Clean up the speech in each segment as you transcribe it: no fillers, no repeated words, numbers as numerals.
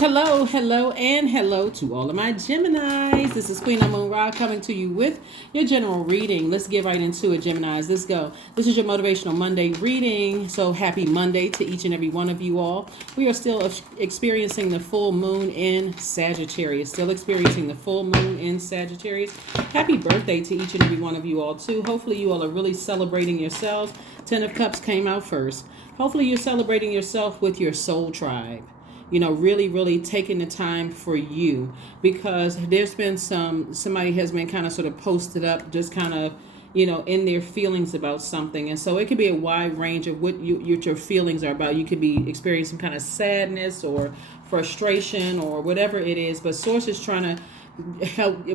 Hello, hello, and hello to all of my Geminis. This is Queen Amun Ra coming to you with your general reading. Let's get right into it, Geminis. Let's go. This is your Motivational Monday reading. So happy Monday to each and every one of you all. We are still experiencing the full moon in Sagittarius. Still experiencing the full moon in Sagittarius. Happy birthday to each and every one of you all, too. Hopefully you all are really celebrating yourselves. Ten of Cups came out first. Hopefully you're celebrating yourself with your soul tribe. Really taking the time for you, because there's been somebody has been kind of sort of posted up, just kind of, in their feelings about something. And so it could be a wide range of what your feelings are about. You could be experiencing kind of sadness or frustration or whatever it is. But Source is trying to help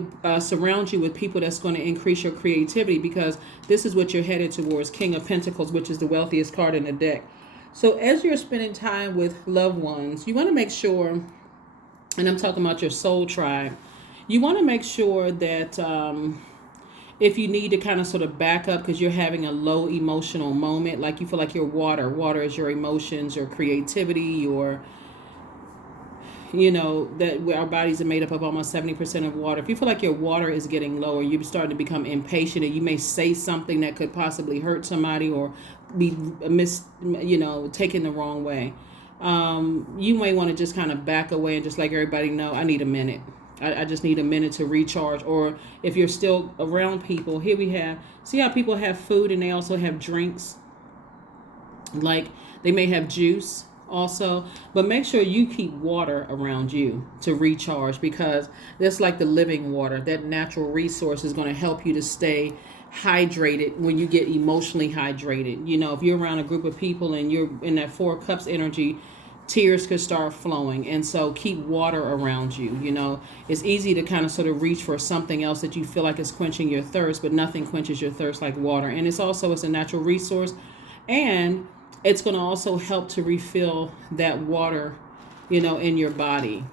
surround you with people that's going to increase your creativity, because this is what you're headed towards. King of Pentacles, which is the wealthiest card in the deck. So as you're spending time with loved ones, you want to make sure, and I'm talking about your soul tribe, you want to make sure that if you need to kind of sort of back up because you're having a low emotional moment, like you feel like you're water. Water is your emotions, your creativity, your, that our bodies are made up of almost 70% of water. If you feel like your water is getting lower, you're starting to become impatient, and you may say something that could possibly hurt somebody or be taken the wrong way. You may want to just kind of back away and just let everybody know, I need a minute. I just need a minute to recharge. Or if you're still around people, here we have, see how people have food and they also have drinks? Like they may have juice also, but make sure you keep water around you to recharge, because that's like the living water. That natural resource is going to help you to stay hydrated when you get emotionally hydrated. If you're around a group of people and you're in that Four of Cups energy, tears could start flowing. And so keep water around you. It's easy to kind of sort of reach for something else that you feel like is quenching your thirst, but nothing quenches your thirst like water. And it's a natural resource, and it's going to also help to refill that water, in your body.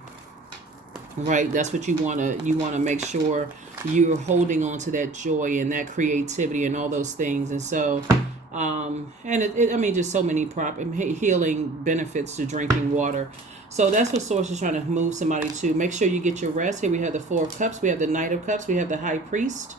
Right? That's what you want to make sure you're holding on to that joy and that creativity and all those things. And so, just so many healing benefits to drinking water. So that's what Source is trying to move somebody to. Make sure you get your rest. Here we have the Four of Cups. We have the Knight of Cups. We have the High Priest.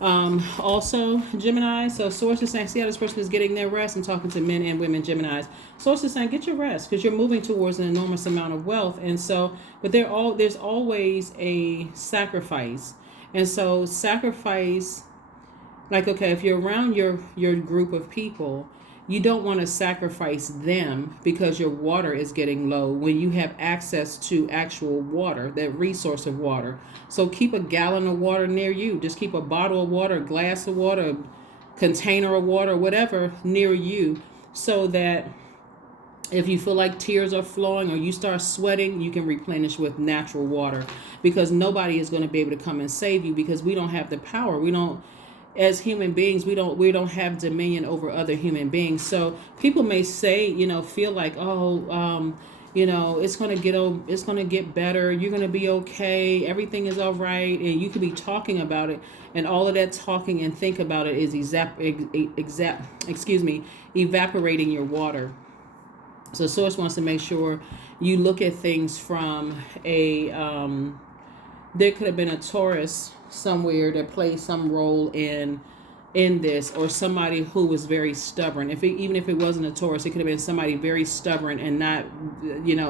Also, Gemini. So Source is saying, see how this person is getting their rest. I'm talking to men and women, Geminis. Source is saying, get your rest, because you're moving towards an enormous amount of wealth. And so, but there's always a sacrifice. And so sacrifice, like, okay, if you're around your group of people, you don't want to sacrifice them because your water is getting low when you have access to actual water, that resource of water. So keep a gallon of water near you. Just keep a bottle of water, a glass of water, a container of water, whatever near you, so that if you feel like tears are flowing or you start sweating, you can replenish with natural water, because nobody is going to be able to come and save you, because we don't have the power. We don't, as human beings, we don't have dominion over other human beings. So people may say, feel like, it's going to get better. You're going to be okay. Everything is all right. And you could be talking about it, and all of that talking and think about it is evaporating your water. So Source wants to make sure you look at things from there could have been a Taurus somewhere that played some role in this, or somebody who was very stubborn. Even if it wasn't a Taurus, it could have been somebody very stubborn and not,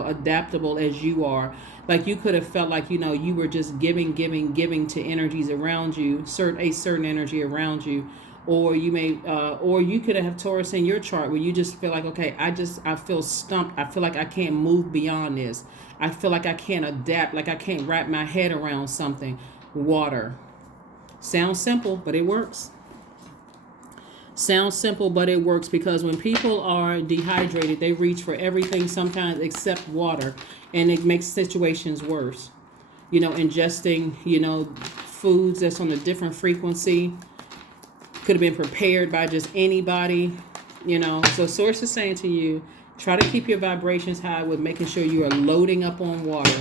adaptable as you are. Like you could have felt like, you were just giving to energies around you, a certain energy around you. Or you may, or you could have Taurus in your chart where you just feel like, okay, I feel stumped. I feel like I can't move beyond this. I feel like I can't adapt, like I can't wrap my head around something. Water. Sounds simple, but it works. Sounds simple, but it works, because when people are dehydrated, they reach for everything sometimes except water, and it makes situations worse. Ingesting, foods that's on a different frequency, could have been prepared by just anybody, So Source is saying to you, try to keep your vibrations high with making sure you are loading up on water,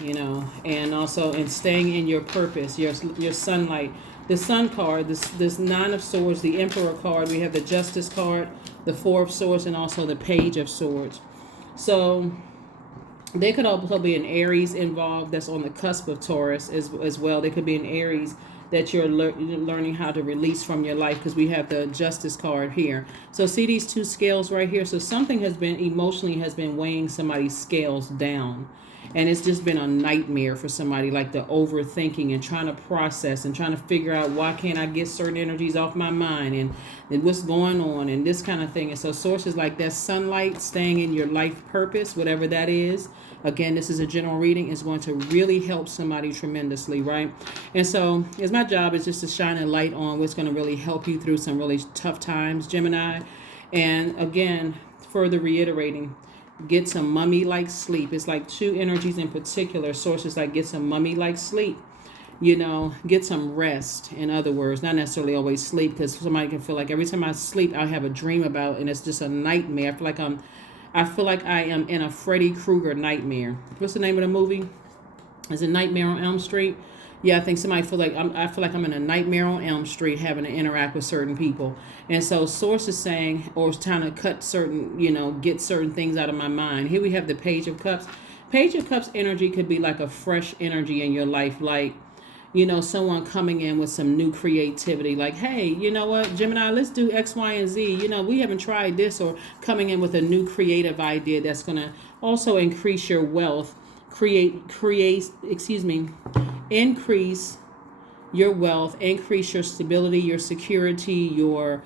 and also in staying in your purpose, your sunlight. The Sun card, this Nine of Swords, the Emperor card. We have the Justice card, the Four of Swords, and also the Page of Swords. So There could also be an Aries involved that's on the cusp of Taurus as well. There could be an Aries that you're learning how to release from your life, because we have the Justice card here. So see these two scales right here? So something has been emotionally has been weighing somebody's scales down. And it's just been a nightmare for somebody, like the overthinking and trying to process and trying to figure out, why can't I get certain energies off my mind, and what's going on and this kind of thing. And so sources like that sunlight, staying in your life purpose, whatever that is. Again, this is a general reading, is going to really help somebody tremendously, right? And so it's my job is just to shine a light on what's going to really help you through some really tough times, Gemini. And again, further reiterating, get some mummy-like sleep. It's like two energies in particular. Sources like get some mummy-like sleep. Get some rest. In other words, not necessarily always sleep, because somebody can feel like every time I sleep, I have a dream about, and it's just a nightmare. I feel like I am in a Freddy Krueger nightmare. What's the name of the movie? Is it Nightmare on Elm Street? Yeah, I think somebody I feel like I'm in a Nightmare on Elm Street, having to interact with certain people. And so source is saying, or it's trying to cut certain, get certain things out of my mind. Here we have the Page of Cups. Page of Cups energy could be like a fresh energy in your life, like, someone coming in with some new creativity, like, hey, you know what, Gemini, let's do X, Y, and Z. We haven't tried this, or coming in with a new creative idea that's going to also increase your wealth, increase your wealth, increase your stability, your security, your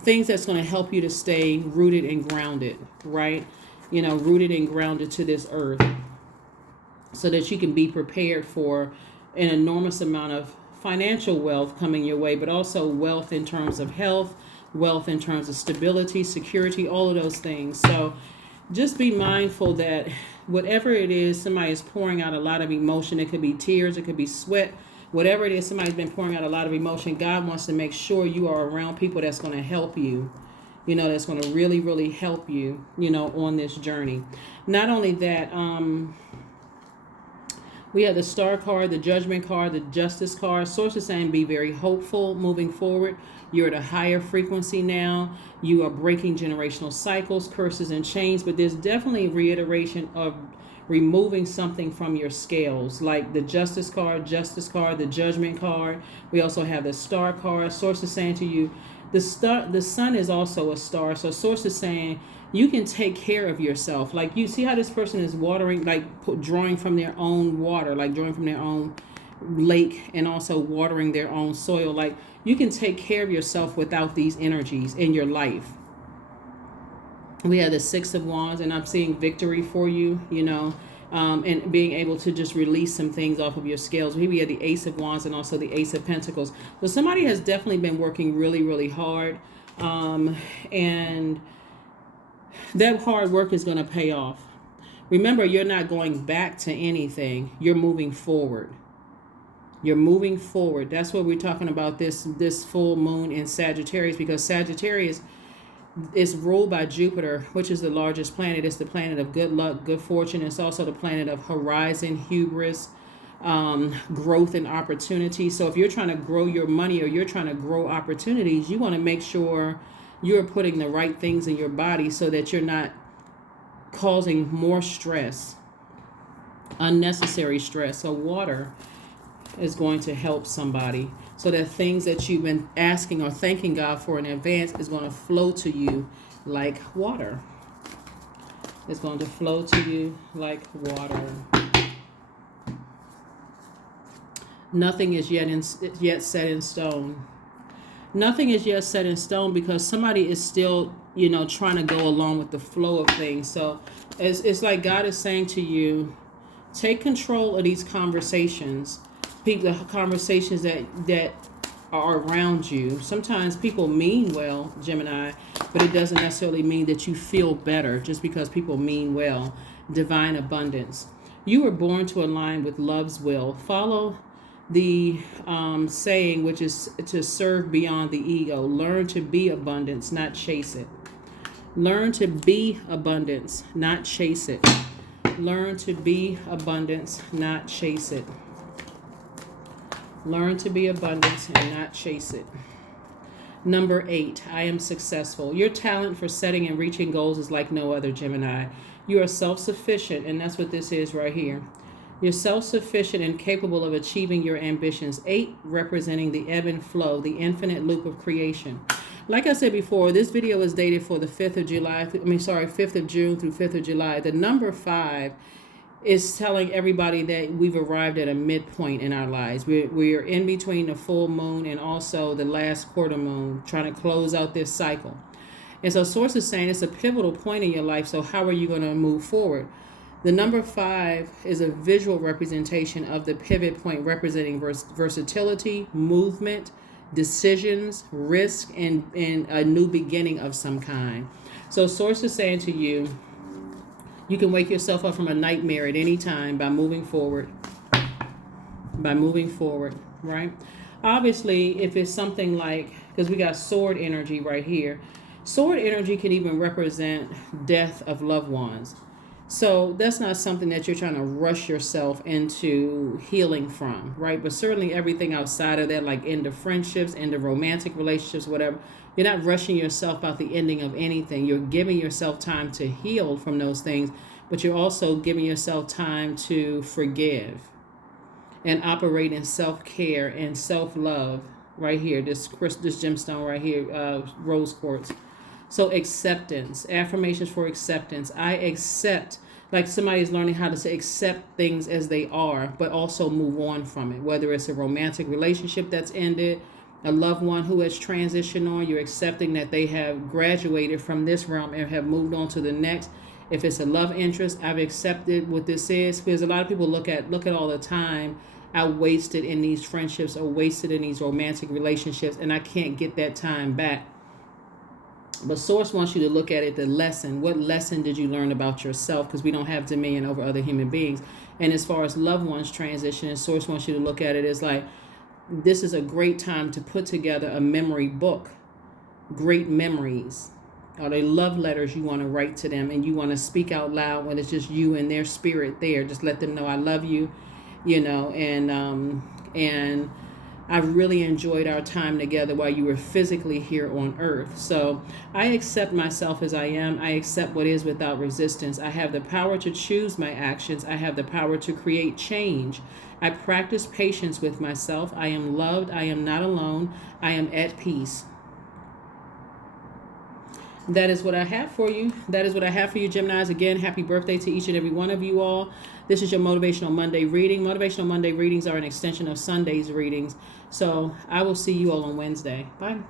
things that's going to help you to stay rooted and grounded, right? Rooted and grounded to this earth, so that you can be prepared for an enormous amount of financial wealth coming your way, but also wealth in terms of health, wealth in terms of stability, security, all of those things. So just be mindful that whatever it is, somebody is pouring out a lot of emotion. It could be tears, it could be sweat, whatever it is, somebody's been pouring out a lot of emotion. God wants to make sure you are around people that's going to help you, that's going to really, really help you, on this journey. Not only that, we have the Star card, the Judgment card, the Justice card. Source is saying be very hopeful moving forward. You're at a higher frequency now. You are breaking generational cycles, curses, and chains. But there's definitely reiteration of removing something from your scales, like the Justice card, the Judgment card. We also have the Star card. Source is saying to you, the sun is also a star. So source is saying you can take care of yourself. Like, you see how this person is watering, like drawing from their own water, like drawing from their own lake, and also watering their own soil. Like, you can take care of yourself without these energies in your life. We have the Six of Wands, and I'm seeing victory for you, and being able to just release some things off of your scales. Here we have the Ace of Wands and also the Ace of Pentacles. So somebody has definitely been working really, really hard, and that hard work is going to pay off. Remember, you're not going back to anything. You're moving forward. You're moving forward. That's what we're talking about this full moon in Sagittarius, because Sagittarius is ruled by Jupiter, which is the largest planet. It's the planet of good luck, good fortune. It's also the planet of horizon, hubris, growth, and opportunity. So if you're trying to grow your money, or you're trying to grow opportunities, you want to make sure you're putting the right things in your body, so that you're not causing more stress, unnecessary stress. So water is going to help somebody, so that things that you've been asking or thanking God for in advance is going to flow to you like water. It's going to flow to you like water. Nothing is yet set in stone. Nothing is yet set in stone, because somebody is still, trying to go along with the flow of things. So it's like God is saying to you, take control of these conversations. The conversations that are around you. Sometimes people mean well, Gemini, but it doesn't necessarily mean that you feel better just because people mean well. Divine abundance. You were born to align with love's will. Follow the saying, which is to serve beyond the ego. Learn to be abundance, not chase it. Learn to be abundance, not chase it. Learn to be abundance, not chase it. Learn to be abundant and not chase it. Number 8, I am successful. Your talent for setting and reaching goals is like no other, Gemini. You are self-sufficient, and that's what this is right here. You're self-sufficient and capable of achieving your ambitions. 8 representing the ebb and flow, the infinite loop of creation. Like I said before, this video is dated for the 5th of July. 5th of June through 5th of July. The number 5 is telling everybody that we've arrived at a midpoint in our lives. We're in between the full moon and also the last quarter moon, trying to close out this cycle. And so Source is saying it's a pivotal point in your life, so how are you going to move forward? The number 5 is a visual representation of the pivot point, representing versatility, movement, decisions, risk, and a new beginning of some kind. So Source is saying to you, you can wake yourself up from a nightmare at any time by moving forward. Right? Obviously, if it's something like, because we got sword energy right here, sword energy can even represent death of loved ones. So that's not something that you're trying to rush yourself into healing from, right? But certainly everything outside of that, like into friendships, into romantic relationships, whatever, you're not rushing yourself about the ending of anything. You're giving yourself time to heal from those things, but you're also giving yourself time to forgive and operate in self-care and self-love right here. This gemstone right here, rose quartz. So acceptance, affirmations for acceptance. I accept, like somebody is learning how to say accept things as they are, but also move on from it. Whether it's a romantic relationship that's ended, a loved one who has transitioned on, you're accepting that they have graduated from this realm and have moved on to the next. If it's a love interest, I've accepted what this is, because a lot of people look at all the time I wasted in these friendships or wasted in these romantic relationships, and I can't get that time back. But Source wants you to look at it, the lesson. What lesson did you learn about yourself? Because we don't have dominion over other human beings. And as far as loved ones transition, Source wants you to look at it as like, this is a great time to put together a memory book. Great memories. Are they love letters you want to write to them and you want to speak out loud when it's just you and their spirit there? Just let them know I love you, and I've really enjoyed our time together while you were physically here on earth. So I accept myself as I am. I accept what is without resistance. I have the power to choose my actions. I have the power to create change. I practice patience with myself. I am loved. I am not alone. I am at peace. That is what I have for you. Geminis. Again, happy birthday to each and every one of you all. This is your Motivational Monday reading. Motivational Monday readings are an extension of Sunday's readings. So I will see you all on Wednesday. Bye.